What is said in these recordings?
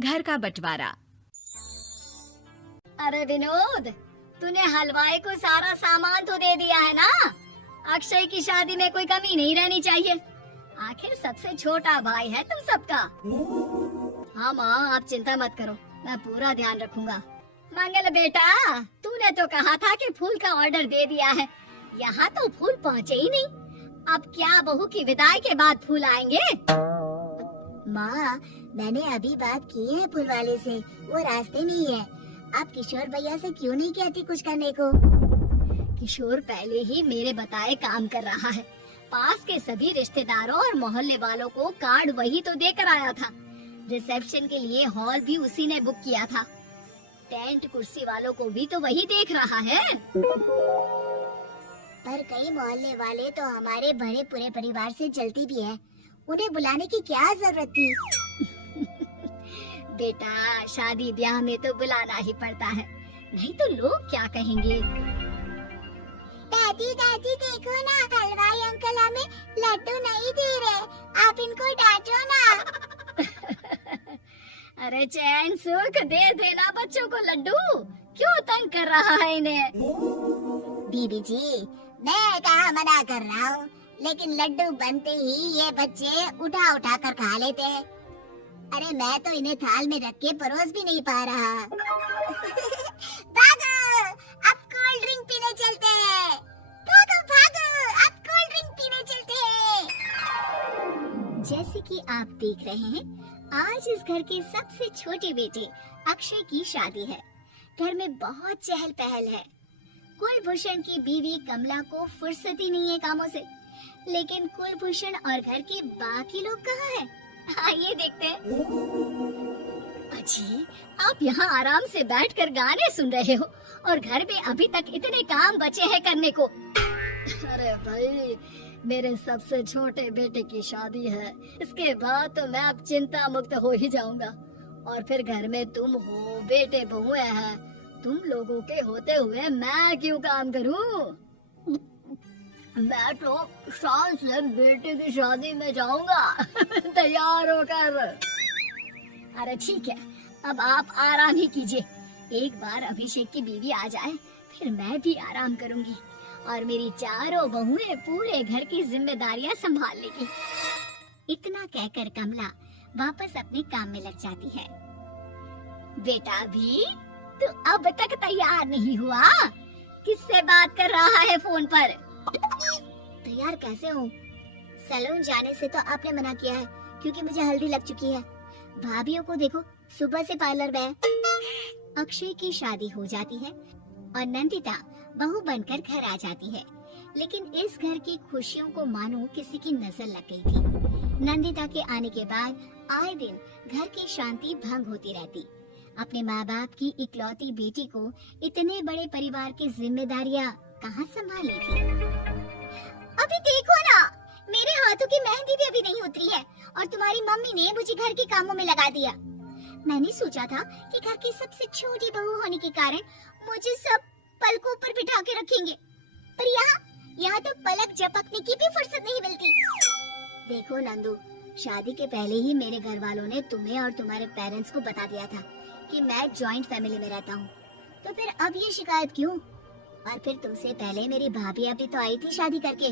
घर का बंटवारा। अरे विनोद, तूने हलवाई को सारा सामान तो दे दिया है ना? अक्षय की शादी में कोई कमी नहीं रहनी चाहिए। आखिर सबसे छोटा भाई है तुम सबका। हाँ माँ, आप चिंता मत करो, मैं पूरा ध्यान रखूंगा। मंगल बेटा, तूने तो कहा था कि फूल का ऑर्डर दे दिया है, यहाँ तो फूल पहुँचे ही नहीं। अब क्या बहू की विदाई के बाद फूल आएंगे? माँ, मैंने अभी बात की है फूल वाले से, वो रास्ते में ही है। आप किशोर भैया से क्यों नहीं कहती कुछ करने को? किशोर पहले ही मेरे बताए काम कर रहा है। पास के सभी रिश्तेदारों और मोहल्ले वालों को कार्ड वही तो देकर आया था। रिसेप्शन के लिए हॉल भी उसी ने बुक किया था। टेंट कुर्सी वालों को भी तो वही देख रहा है। पर कई मोहल्ले वाले तो हमारे भरे पूरे परिवार से जलती भी है, उन्हें बुलाने की क्या जरूरत थी? बेटा, शादी ब्याह में तो बुलाना ही पड़ता है, नहीं तो लोग क्या कहेंगे? दादी दादी देखो ना, हलवाई अंकल हमें लड्डू नहीं दे रहे, आप इनको डांटो ना। अरे चैन सुख दे देना बच्चों को लड्डू, क्यों तंग कर रहा है इन्हें? बीबी जी, मैं कहाँ मना कर रहा हूँ, लेकिन लड्डू बनते ही ये बच्चे उठा उठा कर खा लेते हैं। अरे मैं तो इन्हें थाल में रख के परोस भी नहीं पा रहा। भागो, अब कोल्ड ड्रिंक पीने चलते हैं। भागो भागो, अब कोल्ड ड्रिंक पीने चलते हैं। जैसे कि आप देख रहे हैं, आज इस घर के सबसे छोटे बेटे अक्षय की शादी है। घर में बहुत चहल पहल है। कुलभूषण की बीवी कमला को फुर्सत ही नहीं है कामों से, लेकिन कुलभूषण और घर के बाकी लोग कहाँ हैं? आइए देखते हैं। अजी, आप यहाँ आराम से बैठकर गाने सुन रहे हो और घर में अभी तक इतने काम बचे हैं करने को। अरे भाई, मेरे सबसे छोटे बेटे की शादी है, इसके बाद तो मैं अब चिंता मुक्त हो ही जाऊंगा। और फिर घर में तुम हो, बेटे बहुएं हैं, तुम लोगों के होते हुए मैं क्यों काम करूं? मैं तो शान से बेटे की शादी में जाऊंगा तैयार होकर। अरे ठीक है, अब आप आराम ही कीजिए। एक बार अभिषेक की बीवी आ जाए, फिर मैं भी आराम करूंगी और मेरी चारों बहुएं पूरे घर की जिम्मेदारियां संभाल लेगी। इतना कहकर कमला वापस अपने काम में लग जाती है। बेटा भी, तू अब तक तैयार नहीं हुआ? किससे बात कर रहा है फोन पर? तैयार कैसे हूँ? सैलून जाने से तो आपने मना किया है, क्योंकि मुझे हल्दी लग चुकी है। भाभीियों को देखो, सुबह से पार्लर में। अक्षय की शादी हो जाती है और नंदिता बहू बनकर घर आ जाती है, लेकिन इस घर की खुशियों को मानो किसी की नजर लग गई थी। नंदिता के आने के बाद आए दिन घर की शांति भंग होती रहती। अपने माँ बाप की इकलौती बेटी को इतने बड़े परिवार की जिम्मेदारियाँ कहाँ संभाली थी? अभी देखो ना, मेरे हाथों की मेहंदी भी अभी नहीं उतरी है और तुम्हारी मम्मी ने मुझे घर के कामों में लगा दिया। मैंने सोचा था कि घर की सबसे छोटी बहू होने के कारण मुझे सब पलकों पर बिठा के रखेंगे, पर यहाँ तो पलक झपकने की भी फुर्सत नहीं मिलती। देखो नंदू, शादी के पहले ही मेरे घर वालों ने तुम्हें और तुम्हारे पेरेंट्स को बता दिया था कि मैं जॉइंट फैमिली में रहता हूँ, तो फिर अब ये शिकायत क्यों? और फिर तुमसे पहले मेरी भाभी अभी तो आई थी शादी करके,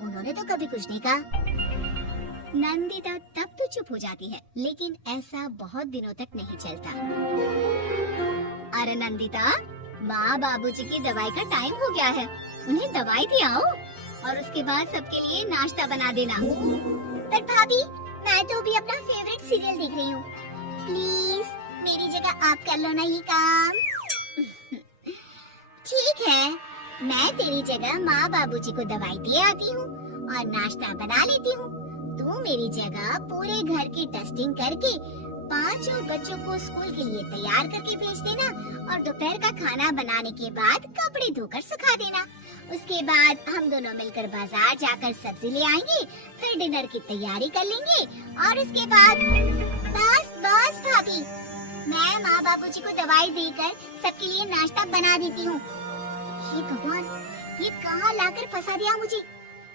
उन्होंने तो कभी कुछ नहीं कहा। नंदिता तब तो चुप हो जाती है, लेकिन ऐसा बहुत दिनों तक नहीं चलता। अरे नंदिता, माँ बाबूजी की दवाई का टाइम हो गया है, उन्हें दवाई दिलाओ और उसके बाद सबके लिए नाश्ता बना देना। पर भाभी, मैं तो अभी अपना फेवरेट सीरियल देख रही हूँ, प्लीज मेरी जगह आप कर लो ना ये काम। ठीक है, मैं तेरी जगह माँ बाबूजी को दवाई दे आती हूँ और नाश्ता बना लेती हूँ। तू मेरी जगह पूरे घर की डस्टिंग करके 5 बच्चों को स्कूल के लिए तैयार करके भेज देना और दोपहर का खाना बनाने के बाद कपड़े धोकर सुखा देना। उसके बाद हम दोनों मिलकर बाजार जाकर सब्जी ले आएंगे, फिर डिनर की तैयारी कर लेंगे और उसके बाद बस भाभी, मैं माँ बाबूजी को दवाई देकर सबके लिए नाश्ता बना देती हूँ। हे भगवान, ये कहाँ लाकर फंसा दिया मुझे।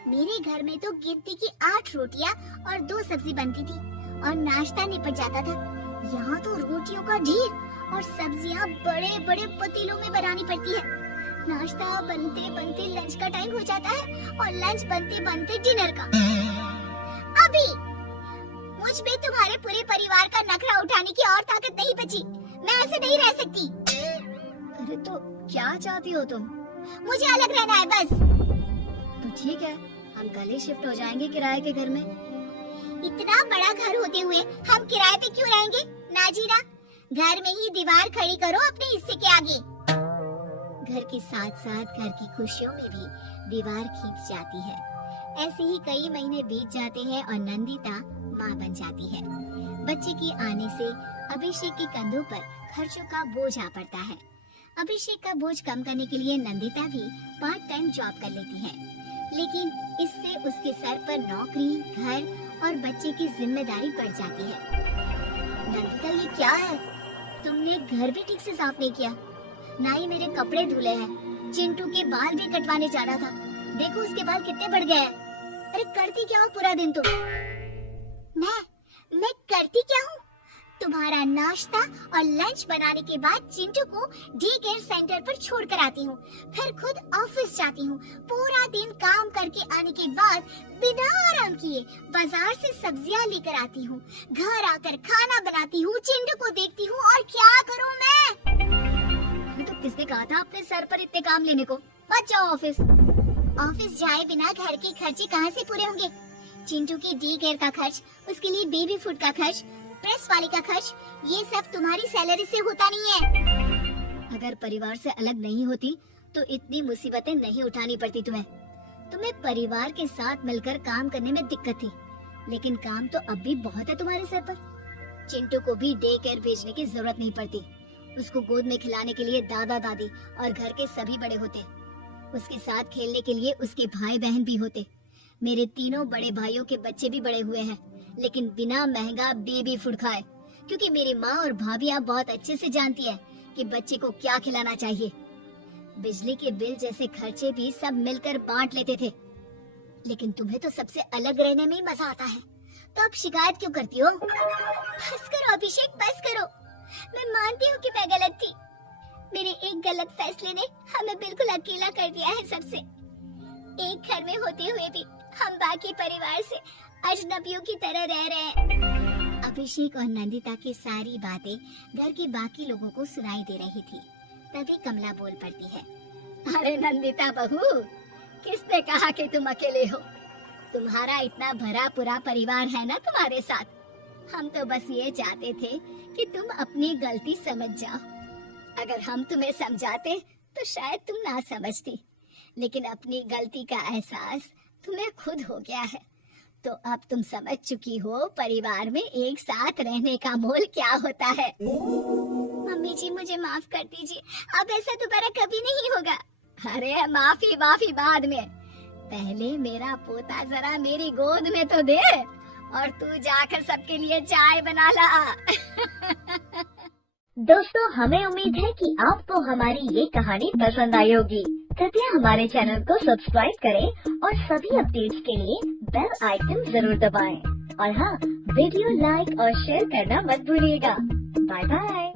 मेरे घर में तो गिनती की 8 रोटियाँ और 2 सब्जी बनती थी और नाश्ता निपट जाता था, यहाँ तो रोटियों का ढेर और सब्जियाँ बड़े बड़े पतीलों में बनानी पड़ती है। नाश्ता बनते बनते लंच का टाइम हो जाता है और लंच बनते बनते डिनर का। अभी मुझ में तुम्हारे पूरे परिवार का नखरा उठाने की और ताकत नहीं बची। मैं ऐसे नहीं रह सकती। अरे तो क्या चाहती हो तुम? मुझे अलग रहना है बस। तो ठीक है, हम कल ही शिफ्ट हो जाएंगे किराए के घर में। इतना बड़ा घर होते हुए हम किराए पे क्यों रहेंगे? नाजीरा, घर में ही दीवार खड़ी करो अपने हिस्से के आगे। घर के साथ साथ घर की खुशियों में भी दीवार खींच जाती है। ऐसे ही कई महीने बीत जाते हैं और नंदिता माँ बन जाती है। बच्चे के आने से अभिषेक के कंधों पर खर्चों का बोझ आ पड़ता है। अभिषेक का बोझ कम करने के लिए नंदिता भी पार्ट टाइम जॉब कर लेती है, लेकिन इससे उसके सर पर नौकरी, घर और बच्चे की जिम्मेदारी बढ़ जाती है। नंदिता, ये क्या है? तुमने घर भी ठीक से साफ नहीं किया, ना ही मेरे कपड़े धुले हैं। चिंटू के बाल भी कटवाने जाना था, देखो उसके बाल कितने बढ़ गए हैं। अरे करती क्या हो पूरा दिन तुम? मैं करती क्या हूँ? तुम्हारा नाश्ता और लंच बनाने के बाद चिंटू को डे केयर सेंटर पर छोड़ कर आती हूँ, फिर खुद ऑफिस जाती हूँ। पूरा दिन काम करके आने के बाद बिना आराम किए बाजार से सब्जियाँ लेकर आती हूँ, घर आकर खाना बनाती हूँ, चिंटू को देखती हूँ और क्या करूँ मैं? तो किसने कहा था अपने सर पर इतने काम लेने को? मत जाओ ऑफिस। ऑफिस जाए बिना घर के खर्चे कहाँ से पूरे होंगे? चिंटू के डे केयर का खर्च, उसके लिए बेबी फूड का खर्च, प्रेस वाले का खर्च, ये सब तुम्हारी सैलरी से होता नहीं है। अगर परिवार से अलग नहीं होती तो इतनी मुसीबतें नहीं उठानी पड़ती तुम्हें। तुम्हें परिवार के साथ मिलकर काम करने में दिक्कत थी, लेकिन काम तो अब भी बहुत है तुम्हारे सर पर। चिंटू को भी डे केयर भेजने की जरूरत नहीं पड़ती। उसको गोद में खिलाने के लिए दादा दादी और घर के सभी बड़े होते। उसके साथ खेलने के लिए उसके भाई बहन भी होते। मेरे तीनों बड़े भाइयों के बच्चे भी बड़े हुए हैं, लेकिन बिना महंगा बेबी फूड खाए, क्योंकि मेरी माँ और भाभियाँ बहुत अच्छे से जानती है कि बच्चे को क्या खिलाना चाहिए। बिजली के बिल जैसे खर्चे भी सब मिलकर बांट लेते थे, लेकिन तुम्हें तो सबसे अलग रहने में ही मजा आता है। तो अब शिकायत क्यों करती हो? बस करो अभिषेक, बस करो। मैं मानती हूँ कि मैं गलत थी। मेरे एक गलत फैसले ने हमें बिल्कुल अकेला कर दिया है सबसे। एक घर में होते हुए भी हम बाकी परिवार से अजनबियों की तरह रह रहे हैं। अभिषेक और नंदिता की सारी बातें घर के बाकी लोगों को सुनाई दे रही थी। तभी कमला बोल पड़ती है। अरे नंदिता बहू, किसने कहा कि तुम अकेले हो? तुम्हारा इतना भरा पूरा परिवार है ना तुम्हारे साथ। हम तो बस ये चाहते थे कि तुम अपनी गलती समझ जाओ। अगर हम तुम्हें समझाते तो शायद तुम ना समझती, लेकिन अपनी गलती का एहसास तुम्हें खुद हो गया है, तो अब तुम समझ चुकी हो परिवार में एक साथ रहने का मोल क्या होता है। मम्मी जी, मुझे माफ कर दीजिए, अब ऐसा दोबारा कभी नहीं होगा। अरे माफी बाद में, पहले मेरा पोता जरा मेरी गोद में तो दे, और तू जाकर सबके लिए चाय बना ला। दोस्तों, हमें उम्मीद है कि आपको हमारी ये कहानी पसंद आई होगी। कृपया हमारे चैनल को सब्सक्राइब करें और सभी अपडेट्स के लिए बेल आइकन जरूर दबाएं। और हाँ, वीडियो लाइक और शेयर करना मत भूलिएगा। Bye bye.